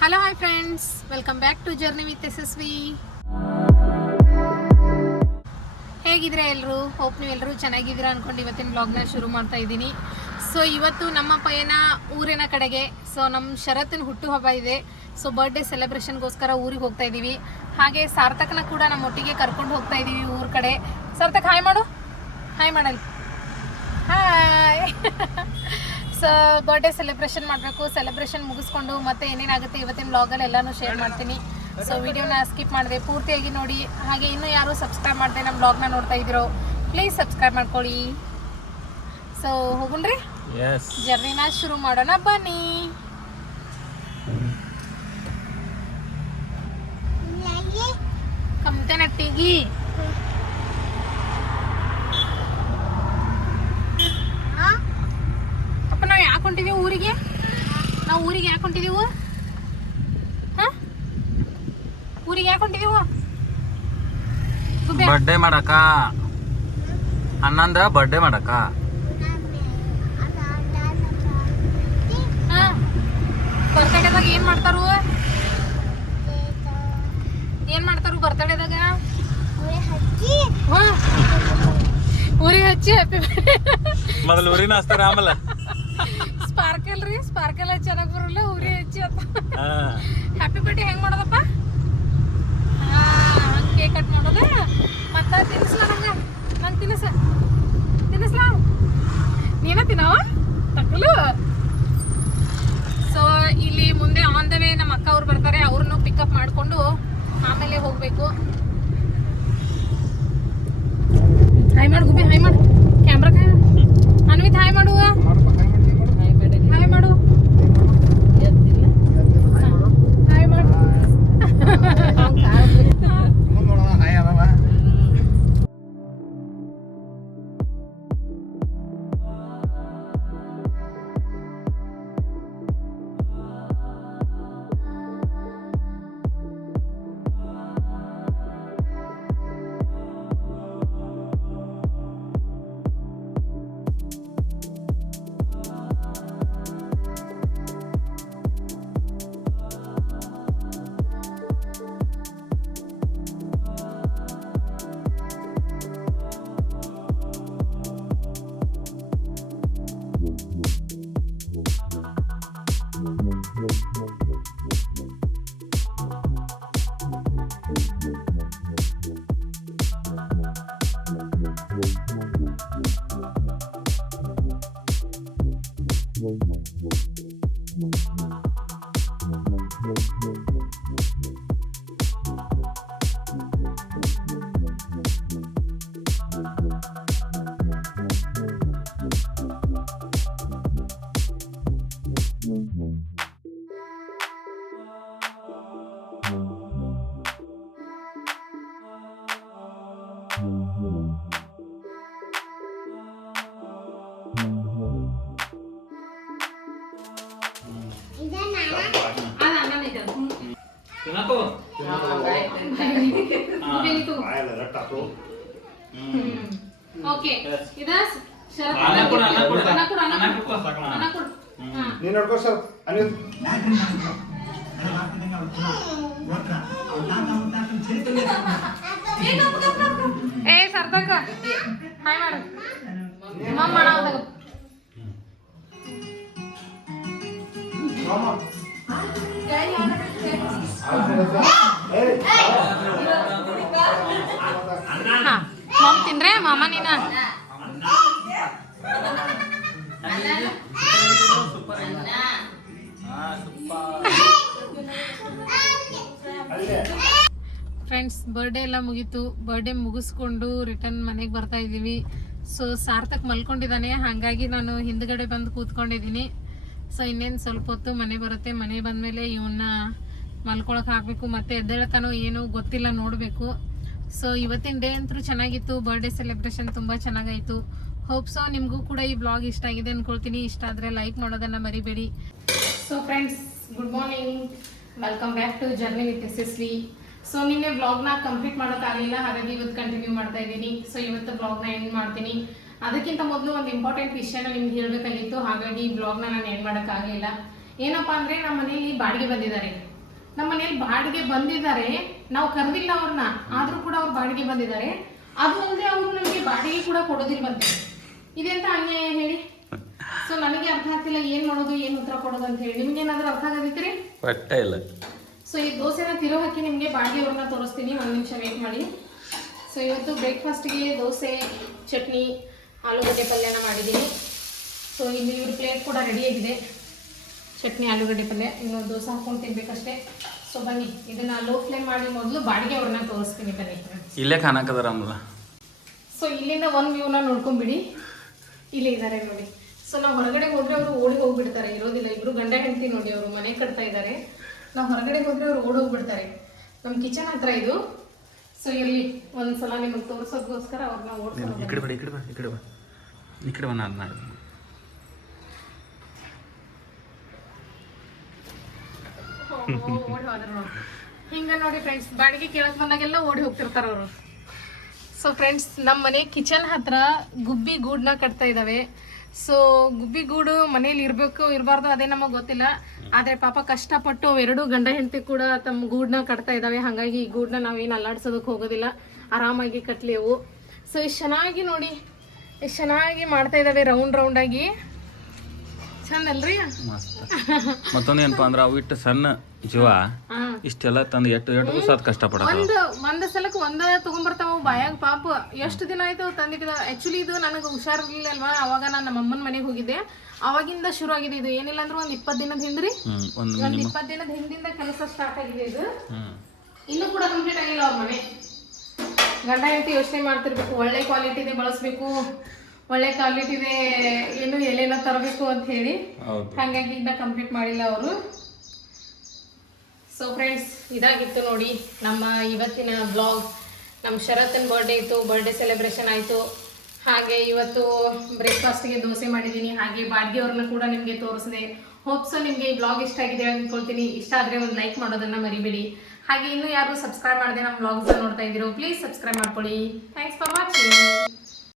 Hello hi friends, welcome back to journey with Yashasvi. ಹೇಗಿದ್ರೆ ಎಲ್ಲರೂ? Hope ನೀವು ಎಲ್ಲರೂ ಚೆನ್ನಾಗಿದ್ದೀರಾ ಅಂದ್ಕೊಂಡು ಇವತ್ತಿನ ಬ್ಲಾಗ್ನ ಶುರು ಮಾಡ್ತಾ ಇದ್ದೀನಿ. ಸೊ ಇವತ್ತು ನಮ್ಮ ಪಯಣ ಊರಿನ ಕಡೆಗೆ. ಸೊ ನಮ್ಮ ಶರತ್ತಿನ ಹುಟ್ಟುಹಬ್ಬ ಇದೆ. ಸೊ ಬರ್ಡೇ ಸೆಲೆಬ್ರೇಷನ್ಗೋಸ್ಕರ ಊರಿಗೆ ಹೋಗ್ತಾ ಇದ್ದೀವಿ. ಹಾಗೆ ಸಾರ್ಥಕನ ಕೂಡ ನಮ್ಮ ಒಟ್ಟಿಗೆ ಕರ್ಕೊಂಡು ಹೋಗ್ತಾ ಇದ್ದೀವಿ ಊರ ಕಡೆ. ಸಾರ್ಥಕ್ ಹಾಯ್ ಮಾಡು, ಹಾಯ್ ಮಾಡಲಿ, ಹಾಯ್. ಸೊ ಬರ್ಡೇ ಸೆಲೆಬ್ರೇಷನ್ ಮಾಡಬೇಕು. ಸೆಲೆಬ್ರೇಷನ್ ಮುಗಿಸ್ಕೊಂಡು ಮತ್ತೆ ಏನೇನಾಗುತ್ತೆ ಇವತ್ತಿನ ಬ್ಲಾಗಲ್ಲಿ ಎಲ್ಲನೂ ಶೇರ್ ಮಾಡ್ತೀನಿ. ಸೊ ವಿಡಿಯೋನ ಸ್ಕಿಪ್ ಮಾಡಿದೆ, ಪೂರ್ತಿಯಾಗಿ ನೋಡಿ. ಹಾಗೆ ಇನ್ನೂ ಯಾರು ಸಬ್ಸ್ಕ್ರೈಬ್ ಮಾಡಿದೆ ನಮ್ಮ ಬ್ಲಾಗ್ನ ನೋಡ್ತಾ ಇದ್ದೀರೋ ಪ್ಲೀಸ್ ಸಬ್ಸ್ಕ್ರೈಬ್ ಮಾಡ್ಕೊಳ್ಳಿ. ಸೊ ಹೋಗುಣ್ರಿ, ಜರ್ನಿನ ಶುರು ಮಾಡೋಣ ಬನ್ನಿ. ಕಮ್ತೆ ನಟ್ಟಿಗಿ ಅಪ್ಪ, ನಾವು ಯಾಕೆ ಹೊಂಟಿದೀವಿ ಊರಿಗೆ? ನಾವು ಊರಿಗೆ ಯಾಕೆ ಹೊಂಟಿದೀವು? ಊರಿಗೆ ಯಾಕೆ ಹೊಂಟಿದೀವು? ಬರ್ಡೇ ಮಾಡಕ, ಅಣ್ಣಂದ ಬರ್ಡೇ ಮಾಡಕ. ಬರ್ತಡೇದಾಗ ಏನ್ ಮಾಡ್ತಾರು? ಏನ್ ಮಾಡ್ತಾರು ಬರ್ತಡೇದಾಗ? ಊರಿಗೆ ಹಚ್ಚಿ ಹ್ಯಾಪಿ ಮೊದಲು ಊರಿನ ಹಚ್ತಾರ, ಆಮೇಲೆ ಸ್ಪಾರ್ಕಲ್ ರೀ, ಸ್ಪಾರ್ಕಲ್ ಚೆನ್ನಾಗಿ ಬರಲ್ಲ, ಊರಿ ಹಚ್ಚಿ ಅಂತ. ಹ್ಯಾಪಿ ಬರ್ಡೇ ಹೆಂಗ್ ಮಾಡೋದಪ್ಪ? ಹಂಗೆ ಕೇಕ್ ಕಟ್ ಮಾಡೋದ, ಮತ್ತೆ ತಿನ್ನಿಸ್ಲ ನಂಗೆ ತಿನ್ನಿಸ್ಲ ನೀನ ತಿನ್ನವ ತಕ್ಕಲು. ಸೊ ಇಲ್ಲಿ ಮುಂದೆ ಆನ್ ದ ವೇ ನಮ್ಮ ಅಕ್ಕ ಅವ್ರು ಬರ್ತಾರೆ, ಅವ್ರನ್ನು ಪಿಕಪ್ ಮಾಡಿಕೊಂಡು ಆಮೇಲೆ ಹೋಗಬೇಕು. ಹಾಯ್ ಮಾಡು ಗುಬ್ಬಿ, ಹಾಯ್ ಮಾಡು ಕ್ಯಾಮ್ರಾಕ್ಕೆ. ಅನ್ವಿತ್ ಹಾಯ್ ಮಾಡುವ, ಹಾಯ್ ಮಾಡು, ಹಾಯ್ ಮಾಡು. ಓಕೆ, ಇದಾ ನೀನು ನೋಡ್ಕೋ ಸರ್. ಏ ಸಾರ್ಥಕ ಹಾಯ್ ಮಾಡು, ಮಮ್ಮ ಮಾಡಾವ ಮಮ್ ತಿನ್ರೆ ಮಾಮ ನೀನ. ಫ್ರೆಂಡ್ಸ್, ಬರ್ಡೇ ಎಲ್ಲ ಮುಗೀತು. ಬರ್ಡೇ ಮುಗಿಸ್ಕೊಂಡು ರಿಟರ್ನ್ ಮನೆಗೆ ಬರ್ತಾ ಇದ್ದೀವಿ. ಸೊ ಸಾರ್ಥಕ್ ಮಲ್ಕೊಂಡಿದ್ದಾನೆ, ಹಾಗಾಗಿ ನಾನು ಹಿಂದ್ಗಡೆ ಬಂದು ಕೂತ್ಕೊಂಡಿದ್ದೀನಿ. ಸೊ ಇನ್ನೇನು ಸ್ವಲ್ಪ ಹೊತ್ತು ಮನೆ ಬರುತ್ತೆ. ಮನೆ ಬಂದಮೇಲೆ ಇವನ್ನ ಮಲ್ಕೊಳಕ್ಕೆ ಹಾಕಬೇಕು, ಮತ್ತೆ ಎದ್ದೇಳ್ತಾನೋ ಏನೋ ಗೊತ್ತಿಲ್ಲ, ನೋಡಬೇಕು. ಸೊ ಇವತ್ತಿನ ಡೇ ಅಂತೂ ಚೆನ್ನಾಗಿತ್ತು. ಬರ್ಡೇ ಸೆಲೆಬ್ರೇಷನ್ ತುಂಬ ಚೆನ್ನಾಗಾಯಿತು. ಹೋಪ್ ಸೊ ನಿಮಗೂ ಕೂಡ ಈ ಬ್ಲಾಗ್ ಇಷ್ಟ ಆಗಿದೆ ಅಂದ್ಕೊಳ್ತೀನಿ. ಇಷ್ಟ ಆದರೆ ಲೈಕ್ ಮಾಡೋದನ್ನು ಮರಿಬೇಡಿ. So friends, good morning, welcome back to journey with Yashasvi. So ನಿನ್ನೆ ಬ್ಲಾಗ್ನ ಕಂಪ್ಲೀಟ್ ಮಾಡೋಕ್ಕಾಗಲಿಲ್ಲ, ಹಾಗಾಗಿ ಇವತ್ತು ಕಂಟಿನ್ಯೂ ಮಾಡ್ತಾ ಇದ್ದೀನಿ. ಸೊ ಇವತ್ತು ಬ್ಲಾಗ್ನ ಎಂಡ್ ಮಾಡ್ತೀನಿ. ಅದಕ್ಕಿಂತ ಮೊದಲು ಒಂದು ಇಂಪಾರ್ಟೆಂಟ್ ವಿಷಯನ ನಿಮ್ಗೆ ಹೇಳಬೇಕಾಗಿತ್ತು, ಹಾಗಾಗಿ ಈ ಬ್ಲಾಗ್ನ ನಾನು ಎಂಡ್ ಮಾಡೋಕ್ಕಾಗಲಿಲ್ಲ. ಏನಪ್ಪಾ ಅಂದ್ರೆ ನಮ್ಮ ಮನೆಯಲ್ಲಿ ಬಾಡಿಗೆ ಬಂದಿದ್ದಾರೆ. ನಮ್ಮ ಮನೆಯಲ್ಲಿ ಬಾಡಿಗೆ ಬಂದಿದ್ದಾರೆ, ನಾವು ಕರೆದಿಲ್ಲ ಅವ್ರನ್ನ, ಆದ್ರೂ ಕೂಡ ಅವ್ರು ಬಾಡಿಗೆ ಬಂದಿದ್ದಾರೆ. ಅದು ಅಲ್ಲದೆ ಅವ್ರು ನಮಗೆ ಬಾಡಿಗೆ ಕೂಡ ಕೊಡೋದಿಲ್ವಂತೆ. ಇದೆಂತ ಅನ್ಯಾಯ ಹೇಳಿ? ಸೊ ನನಗೆ ಅರ್ಥ ಆಗ್ತಿಲ್ಲ, ಏನ್ ಮಾಡೋದು ಏನ್ ಉತ್ತರ ಕೊಡೋದು ಅಂತ ಹೇಳಿ. ನಿಮ್ಗೆ ಏನಾದ್ರೂ ಅರ್ಥ ಆಗದಿತ್ರಿ? ಹೊಟ್ಟೆ ಇಲ್ಲ. ಸೊ ಈ ದೋಸೆನ ತಿರೋ ಹಾಕಿ ನಿಮಗೆ ಬಾಡಿಗೆ ಅವ್ರನ್ನ ತೋರಿಸ್ತೀನಿ, 1 ನಿಮಿಷ ವೇಟ್ ಮಾಡಿ. ಸೊ ಇವತ್ತು ಬ್ರೇಕ್ಫಾಸ್ಟ್ಗೆ ದೋಸೆ, ಚಟ್ನಿ, ಆಲೂಗಡ್ಡೆ ಪಲ್ಯನ ಮಾಡಿದ್ದೀನಿ. ಸೊ ಇಲ್ಲಿ ಇವ್ರ ಪ್ಲೇಟ್ ಕೂಡ ರೆಡಿಯಾಗಿದೆ, ಚಟ್ನಿ ಆಲೂಗಡ್ಡೆ ಪಲ್ಯ. ಇನ್ನು ದೋಸೆ ಹಾಕೊಂಡು ತಿನ್ಬೇಕಷ್ಟೇ. ಸೊ ಬನ್ನಿ, ಇದನ್ನ ಲೋ ಫ್ಲೇಮ್ ಮಾಡಿ ಮೊದಲು ಬಾಡಿಗೆ ಅವ್ರನ್ನ ತೋರಿಸ್ತೀನಿ, ಬನ್ನಿ. ಇಲ್ಲೇ ಕಾಣಕದಾರ ಆಮಲ. ಸೊ ಇಲ್ಲಿಂದ ಒಂದು ವ್ಯೂನ ನೋಡ್ಕೊಂಡ್ಬಿಡಿ, ಇಲ್ಲೇ ಇದ್ದಾರೆ ನೋಡಿ. ಸೊ ನಾವು ಹೊರಗಡೆ ಹೋದ್ರೆ ಅವರು ಓಡಿ ಹೋಗ್ಬಿಡ್ತಾರೆ, ಇರೋದಿಲ್ಲ. ಇಬ್ರು ಗಂಡ ಹೆಂಡತಿ ನೋಡಿ, ಅವರು ಮನೆ ಕಟ್ತಾ ಇದ್ದಾರೆ. ನಾವು ಹೊರಗಡೆ ಹೋದ್ರೆ ಅವ್ರು ಓಡಿ ಹೋಗ್ಬಿಡ್ತಾರೆ. ನಮ್ಮ ಕಿಚನ್ ಹತ್ರ ಇದು. ಸೊ ಇರಲಿ, ಒಂದ್ಸಲ ನಿಮಗೆ ತೋರಿಸೋದಕ್ಕೋಸ್ಕರ ಅವ್ರನ್ನ ಓಡಿಸ್ಕೊಂಡು ಈ ಕಡೆ ಬಾ, ಈ ಕಡೆ ಬಾ, ಈ ಕಡೆ ಬಾ, ಈ ಕಡೆ ಬಾ. ನಾನು ಓಡಿ ಹೋದ್ರು ನೋಡಿ. ಹಿಂಗ ನೋಡಿ ಫ್ರೆಂಡ್ಸ್, ಬಾಡಿಗೆ ಕೇಳಕ್ ಬಂದಾಗೆಲ್ಲ ಓಡಿ ಹೋಗ್ತಿರ್ತಾರ ಅವರು. ಸೊ ಫ್ರೆಂಡ್ಸ್, ನಮ್ಮ ಮನೆ ಕಿಚನ್ ಹತ್ರ ಗುಬ್ಬಿ ಗೂಡನ್ನ ಕಟ್ತಾ ಇದ್ದಾವೆ. ಸೊ ಗುಬ್ಬಿ ಗೂಡು ಮನೇಲಿ ಇರಬೇಕು ಇರಬಾರ್ದು ಅದೇ ನಮಗೆ ಗೊತ್ತಿಲ್ಲ. ಆದರೆ ಪಾಪ ಕಷ್ಟಪಟ್ಟು ಎರಡು ಗಂಡ ಹೆಂಡತಿ ಕೂಡ ತಮ್ಮ ಗೂಡನ್ನ ಕಟ್ತಾ ಇದ್ದಾವೆ. ಹಾಗಾಗಿ ಈ ಗೂಡನ್ನ ನಾವೇನು ಅಲ್ಲಾಡ್ಸೋದಕ್ಕೆ ಹೋಗೋದಿಲ್ಲ, ಆರಾಮಾಗಿ ಕಟ್ಲಿ ಅವು. ಸೊ ಎಷ್ಟು ಚೆನ್ನಾಗಿ ನೋಡಿ, ಎಷ್ಟು ಚೆನ್ನಾಗಿ ಮಾಡ್ತಾ ಇದ್ದಾವೆ, ರೌಂಡಾಗಿ. ಚಂದ ಅಲ್ರಿ? ಮತ್ತೊಂದು ಏನಪ್ಪಾ ಅಂದ್ರೆ ಅವು ಇಟ್ಟು ಸಣ್ಣ ಜೀವ ಇಷ್ಟೆಲ್ಲ ತಂದು ಎಟ್ಟು ಸಾತ್ ಕಷ್ಟಪಡ. ಒಂದ್ ಸಲಕ್ಕೆ ತಗೊಂಡ್ಬರ್ತಾವ ಬಾಯಾಗ. ಪಾಪ ಎಷ್ಟು ದಿನ ಆಯ್ತು ತಂದಿದ್ದ. ಆಕ್ಚುಲಿ ಇದು ನನಗೆ ಹುಷಾರಿರ್ಲಿಲ್ಲ ಅಲ್ವಾ, ಅವಾಗ ನಾನು ನಮ್ಮ ಅಮ್ಮನ ಮನೆಗೆ ಹೋಗಿದ್ದೆ. ಅವಾಗಿಂದ ಶುರು ಆಗಿದೆ ಇದು. ಏನಿಲ್ಲ ಅಂದ್ರೆ ಒಂದ್ 20 ದಿನದ ಹಿಂದ್ರಿ, ಒಂದ್ 20 ದಿನದ ಹಿಂದಿಂದ ಕೆಲಸ ಸ್ಟಾರ್ಟ್ ಆಗಿದೆ ಇದು. ಇನ್ನೂ ಕೂಡ ಕಂಪ್ಲೀಟ್ ಆಗಿಲ್ಲ ಅವ್ರ ಮನೆ. ಗಂಡ ಹೆಂಡತಿ ಯೋಚನೆ ಮಾಡ್ತಿರ್ಬೇಕು, ಒಳ್ಳೆ ಕ್ವಾಲಿಟಿದೆ ಬಳಸ್ಬೇಕು, ಒಳ್ಳೆ ಕ್ವಾಲಿಟಿದೆ ಏನು ಎಲೆನ ತರಬೇಕು ಅಂತ ಹೇಳಿ. ಹಾಗಾಗಿ ಇನ್ನ ಕಂಪ್ಲೀಟ್ ಮಾಡಿಲ್ಲ ಅವರು. ಸೊ ಫ್ರೆಂಡ್ಸ್, ಇದಾಗಿತ್ತು ನೋಡಿ ನಮ್ಮ ಇವತ್ತಿನ ಬ್ಲಾಗ್. ನಮ್ಮ ಶರತ್ನ ಬರ್ಡೇ ಇತ್ತು, ಬರ್ಡೇ ಸೆಲೆಬ್ರೇಷನ್ ಆಯಿತು. ಹಾಗೆ ಇವತ್ತು ಬ್ರೇಕ್ಫಾಸ್ಟ್ಗೆ ದೋಸೆ ಮಾಡಿದ್ದೀನಿ. ಹಾಗೆ ಬಾಡಿಗೆ ಅವ್ರನ್ನ ಕೂಡ ನಿಮಗೆ ತೋರಿಸಿದೆ. ಹೋಪ್ಸೋ ನಿಮಗೆ ಈ ಬ್ಲಾಗ್ ಇಷ್ಟ ಆಗಿದೆ ಅಂದ್ಕೊಳ್ತೀನಿ. ಇಷ್ಟ ಆದರೆ ಒಂದು ಲೈಕ್ ಮಾಡೋದನ್ನು ಮರಿಬೇಡಿ. ಹಾಗೆ ಇನ್ನೂ ಯಾರು ಸಬ್ಸ್ಕ್ರೈಬ್ ಮಾಡದೆ ನಮ್ಮ ಬ್ಲಾಗ್ಸ್ ನೋಡ್ತಾ ಇದ್ದೀರೋ ಪ್ಲೀಸ್ ಸಬ್ಸ್ಕ್ರೈಬ್ ಮಾಡ್ಕೊಳ್ಳಿ. Thanks for watching.